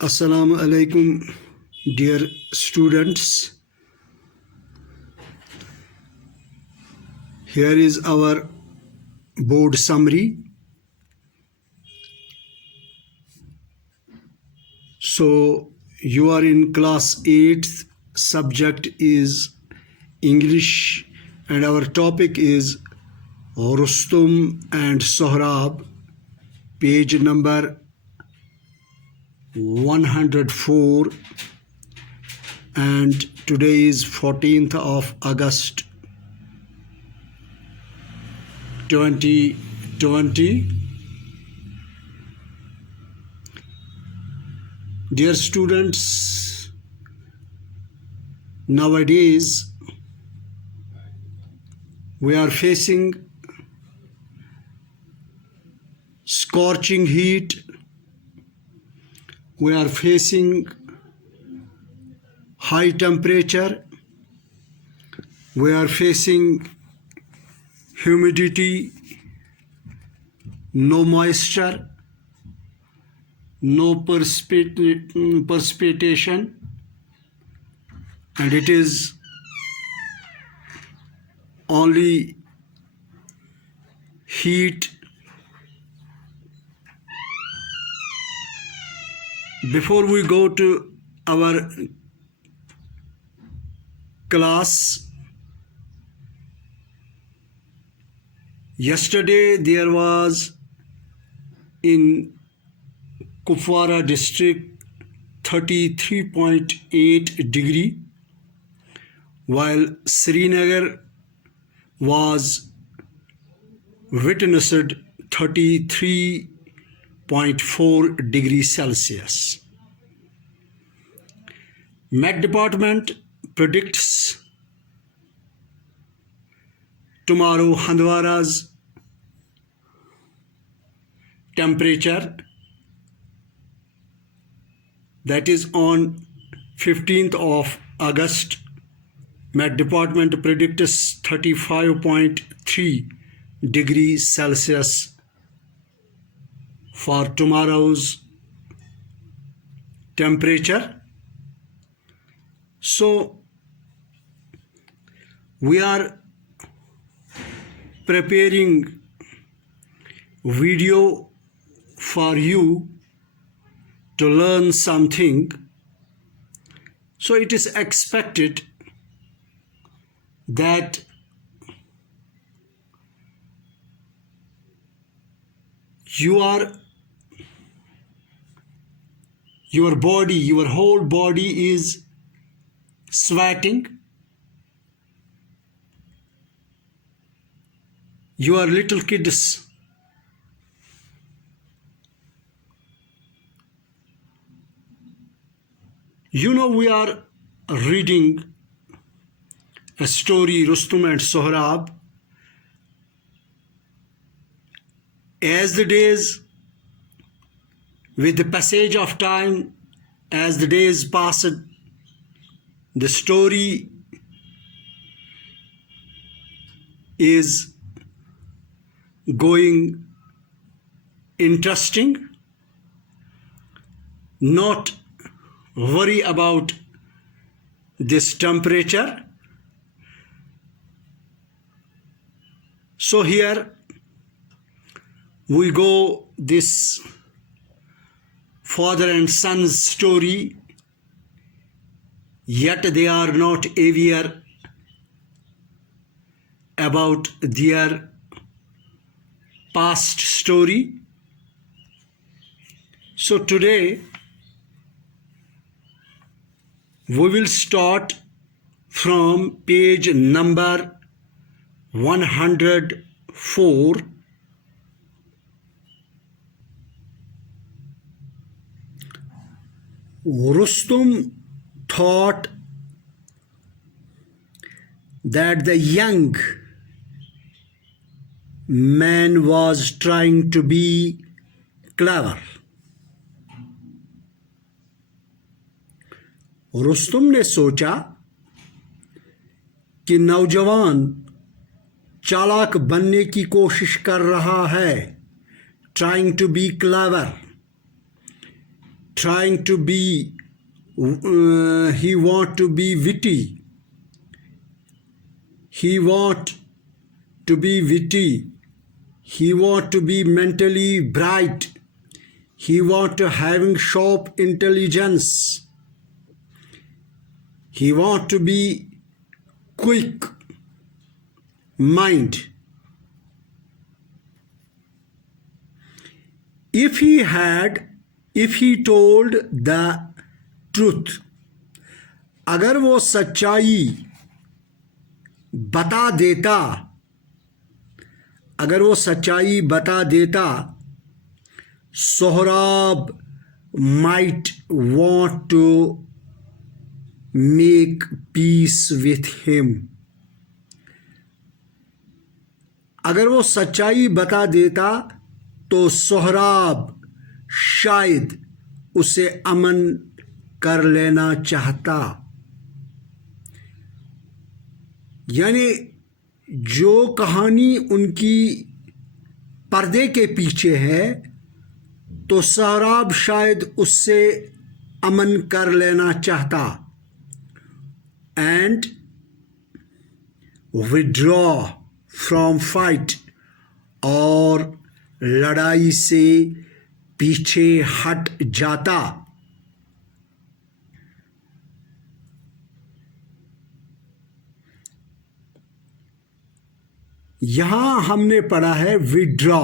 Assalamu alaikum, dear students. Here is our board summary. So, you are in class 8th, subject is English, and our topic is Rustum and Sohrab, page number 104, and today is 14th of August 2020. Dear students, nowadays we are facing scorching heat. We are facing high temperature. We are facing humidity, no moisture, no precipitation, and it is only heat. Before we go to our class, yesterday there was in Kupwara district 33.8 degree, while Srinagar was witnessed 33.4 degrees Celsius. Met Department predicts tomorrow Handwara's temperature, that is on 15th of August. Met Department predicts 35.3 degrees Celsius for tomorrow's temperature. So we are preparing video for you to learn something. So it is expected that your body, your whole body is sweating. Your little kids, we are reading a story, Rustum and Sohrab. As the days, with the passage of time, as the days passed, the story is going interesting. Not worry about this temperature. So here we go, this father and son's story, yet they are not aware about their past story. So today we will start from page number 104. Rustum thought that the young man was trying to be clever. Rustam ने सोचा कि नौजवान चालाक बनने की कोशिश कर रहा है, trying to be clever. trying to be, he want to be witty. He want to be witty. He want to be mentally bright. He want to having sharp intelligence. He want to be quick mind. If he told the truth, अगर वो सच्चाई बता देता, अगर वो सच्चाई बता देता, Sohrab might want to make peace with him. अगर वो सच्चाई बता देता तो सोहराब शायद उसे अमन कर लेना चाहता। यानी जो कहानी उनकी पर्दे के पीछे है तो सोहराब शायद उससे अमन कर लेना चाहता एंड विड्रॉ फ्रॉम फाइट, और लड़ाई से पीछे हट जाता। यहां हमने पढ़ा है विड्रॉ।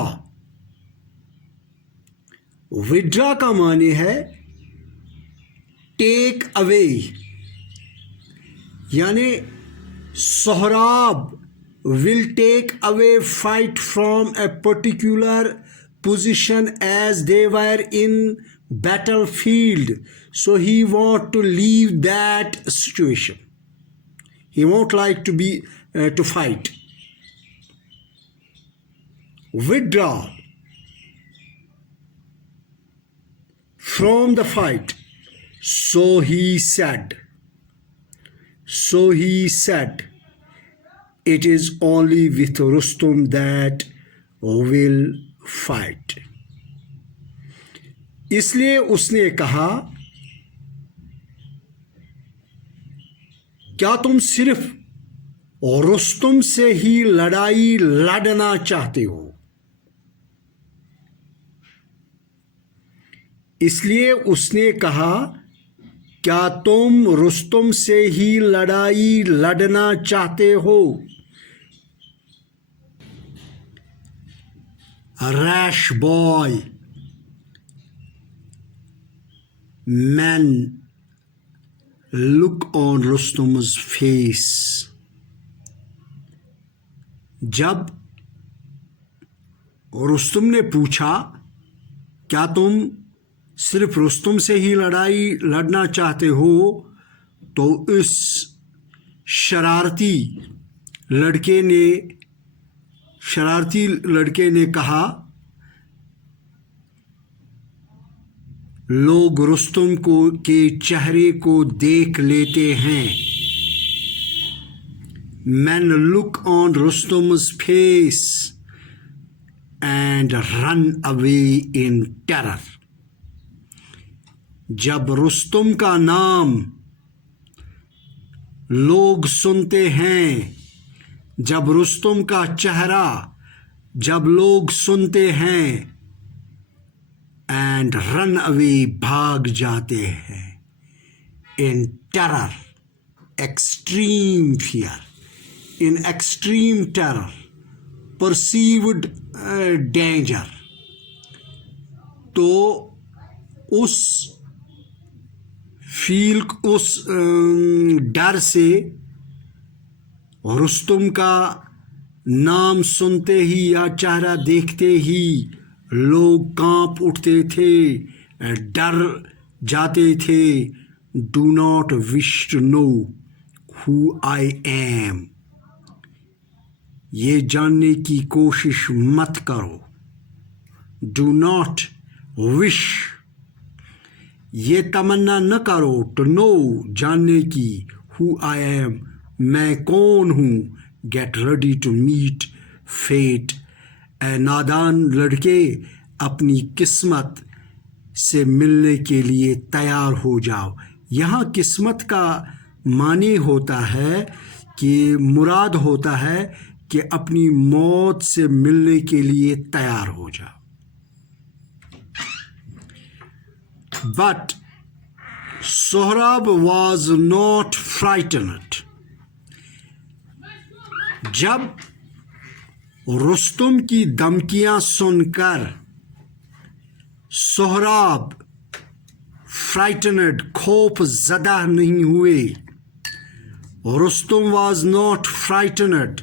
विड्रॉ का माने है टेक अवे, यानी Sohrab will take away fight from a particular position as they were in battlefield, so he want to leave that situation. He won't like to be to fight. Withdraw from the fight. So he said, it is only with Rustum that will fight. इसलिए उसने कहा, क्या तुम सिर्फ रुस्तुम से ही लड़ाई लड़ना चाहते हो? इसलिए उसने कहा, क्या तुम रुस्तुम से ही लड़ाई लड़ना चाहते हो? Rash boy, men look on Rustum's face. जब रुस्तुम ने पूछा, क्या तुम सिर्फ रुस्तुम से ही लड़ाई लड़ना चाहते हो, तो इस शरारती लड़के ने कहा, लोग रुस्तुम के चेहरे को देख लेते हैं। Men look on Rustum's face and run away in terror. जब रुस्तुम का नाम लोग सुनते हैं, जब रुस्तुम का चेहरा जब लोग सुनते हैं, एंड रन अवे भाग जाते हैं, इन terror, extreme fear, in extreme terror, perceived danger, तो उस डर से रुस्तुम का नाम सुनते ही या चेहरा देखते ही लोग कांप उठते थे, डर जाते थे। Do not wish to know who I am, ये जानने की कोशिश मत करो। डू नॉट विश, ये तमन्ना न करो, टू नो, जानने की, हु आई एम, मैं कौन हूँ। Get ready to meet fate, ए नादान लड़के अपनी किस्मत से मिलने के लिए तैयार हो जाओ। यहाँ किस्मत का मानी होता है कि मुराद होता है कि अपनी मौत से मिलने के लिए तैयार हो जाओ। But Sohrab was not frightened. जब रुस्तुम की धमकियां सुनकर सोहराब फ्राइटनड खौफ ज़दा नहीं हुए। Rustam was not frightened,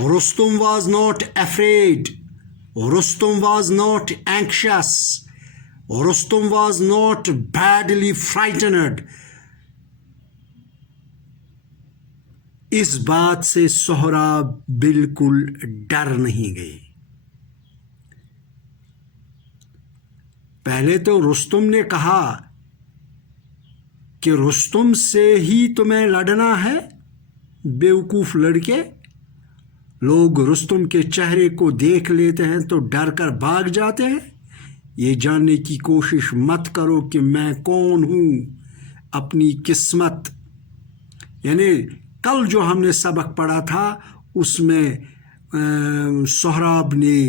Rustam was not afraid, Rustam was not anxious, Rustam was not badly frightened. इस बात से सोहराब बिल्कुल डर नहीं गए। पहले तो रुस्तुम ने कहा कि रुस्तुम से ही तुम्हें लड़ना है, बेवकूफ लड़के। लोग रुस्तुम के चेहरे को देख लेते हैं तो डर कर भाग जाते हैं। ये जानने की कोशिश मत करो कि मैं कौन हूँ। अपनी किस्मत, यानी कल जो हमने सबक पढ़ा था उसमें सोहराब ने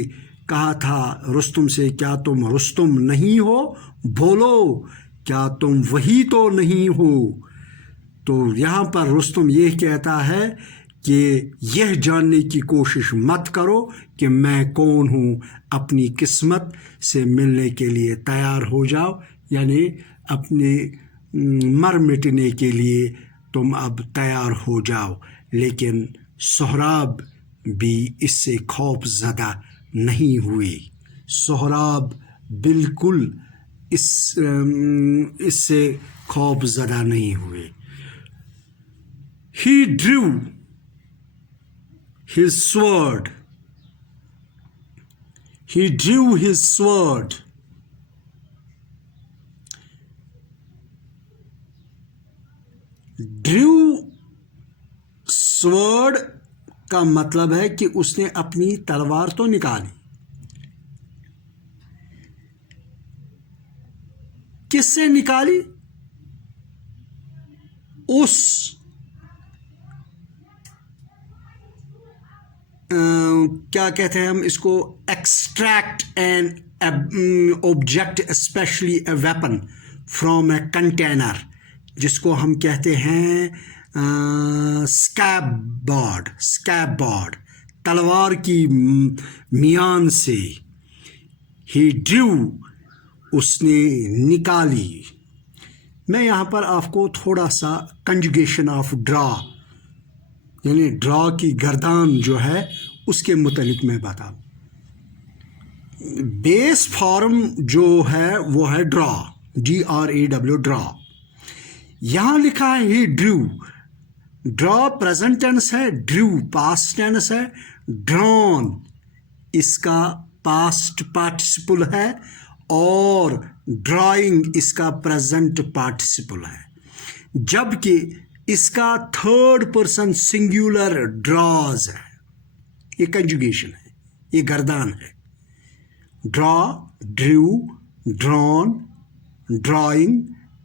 कहा था रुस्तुम से, क्या तुम रुस्तुम नहीं हो? बोलो, क्या तुम वही तो नहीं हो? तो यहाँ पर रुस्तुम ये कहता है कि यह जानने की कोशिश मत करो कि मैं कौन हूँ, अपनी किस्मत से मिलने के लिए तैयार हो जाओ। यानी अपने मर मिटने के लिए तुम अब तैयार हो जाओ। लेकिन सोहराब भी इससे खौफ ज़दा नहीं हुए। सोहराब बिल्कुल इससे खौफ ज़दा नहीं हुए। He drew his sword. He drew his sword. Drew sword का मतलब है कि उसने अपनी तलवार तो निकाली। किससे निकाली? उस क्या कहते हैं हम इसको, extract an object specially a weapon from a container, जिसको हम कहते हैं स्कैब बॉर्ड, तलवार की मियान से। ही ड्रू, उसने निकाली। मैं यहाँ पर आपको थोड़ा सा कंजुगेशन ऑफ ड्रा, यानी ड्रा की गर्दान जो है उसके मुतालिक मैं बताऊँ। बेस फॉर्म जो है वो है ड्रा, DRAW, ड्रा। यहाँ लिखा है he Drew. Draw present tense है, ड्रू पास्ट टेंस है, ड्रॉन इसका पास्ट पार्टिसिपल है और ड्राइंग इसका प्रेजेंट पार्टिसिपल है। जबकि इसका थर्ड पर्सन सिंगुलर ड्रॉज है। ये कंजुगेशन है, ये गर्दान है। Draw, drew, drawn, drawing,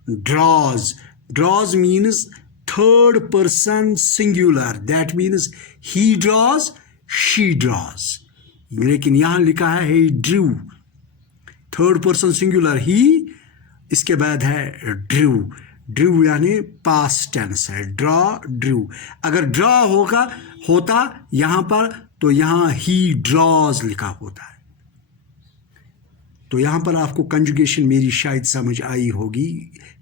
draws. Draws means third person singular, that means he draws, she draws. लेकिन यहाँ लिखा है he drew, third person singular he, इसके बाद है ड्रू। ड्रू यानी पास्ट टेंस है, ड्रा, ड्रू। अगर ड्रा होता यहाँ पर तो यहाँ ही ड्रॉज लिखा होता है। तो यहाँ पर आपको कंजुगेशन मेरी शायद समझ आई होगी।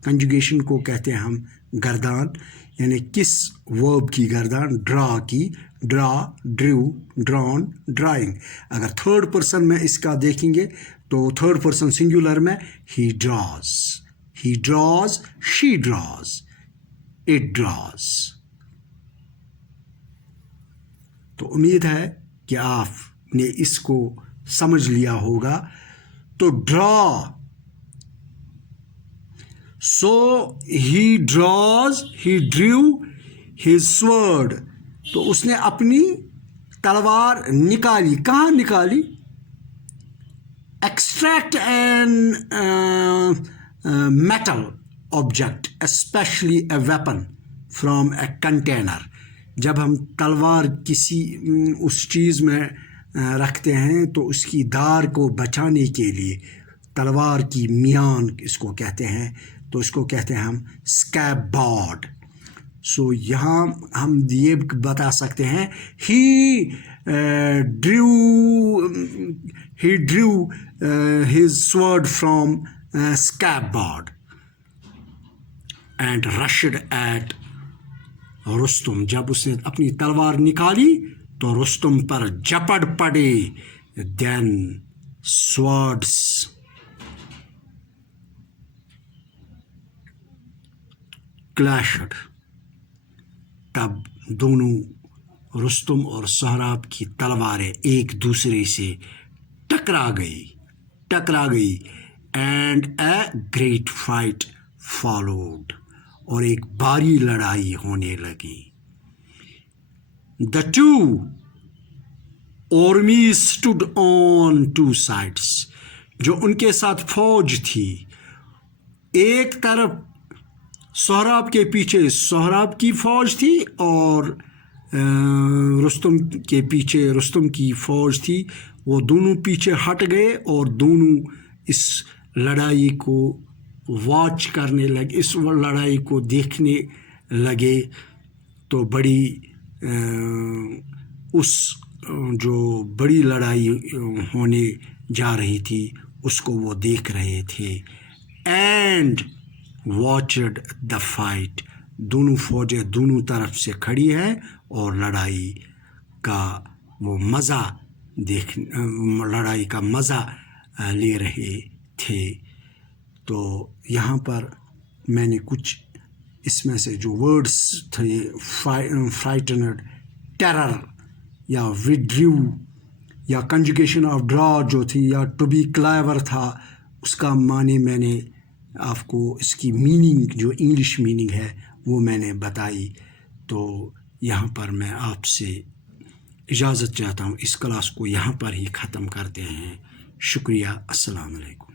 कंजुगेशन को कहते हैं हम गर्दान, यानी किस वर्ब की गर्दान? ड्रा की। Draw, drew, drawn, drawing. अगर थर्ड पर्सन में इसका देखेंगे तो थर्ड पर्सन सिंगुलर में ही drawers, he draws, she draws, it draws। तो उम्मीद है कि आपने इसको समझ लिया होगा। तो ड्रॉ, सो he draws, he drew his sword। तो उसने अपनी तलवार निकाली। कहाँ निकाली? extract an metal object, especially a weapon, from a container. जब हम तलवार किसी उस चीज़ में रखते हैं तो उसकी धार को बचाने के लिए तलवार की मियान इसको कहते हैं, तो इसको कहते हैं हम स्कैबॉर्ड. सो यहाँ हम ये बता सकते हैं he drew his sword from scabbard and rushed at Rustam. जब उसने अपनी तलवार निकाली तो रुस्तुम पर झपट पड़े. then swords clashed. तब दोनों रुस्तुम और सोहराब की तलवारें एक दूसरे से टकरा गई. And a great fight followed. और एक भारी लड़ाई होने लगी. द टू आर्मीज स्टूड ऑन टू साइड्स. जो उनके साथ फौज थी, एक तरफ सोहराब के पीछे सोहराब की फौज थी और रुस्तुम के पीछे रुस्तुम की फौज थी. वो दोनों पीछे हट गए और दोनों इस लड़ाई को वॉच करने लगे, इस लड़ाई को देखने लगे. तो बड़ी उस जो बड़ी लड़ाई होने जा रही थी उसको वो देख रहे थे. And watched the fight. दोनों फौजें दोनों तरफ से खड़ी हैं और लड़ाई का मज़ा ले रहे थे. तो यहाँ पर मैंने कुछ इसमें से जो वर्ड्स थे, फ्राइटनड, टेरर या विड्रू या कंजुगेशन ऑफ ड्रॉ जो थी, या टू बी क्लेवर था, उसका माने मैंने आपको इसकी मीनिंग जो इंग्लिश मीनिंग है वो मैंने बताई. तो यहाँ पर मैं आपसे इजाज़त चाहता हूँ. इस क्लास को यहाँ पर ही ख़त्म करते हैं. शुक्रिया. अस्सलाम वालेकुम.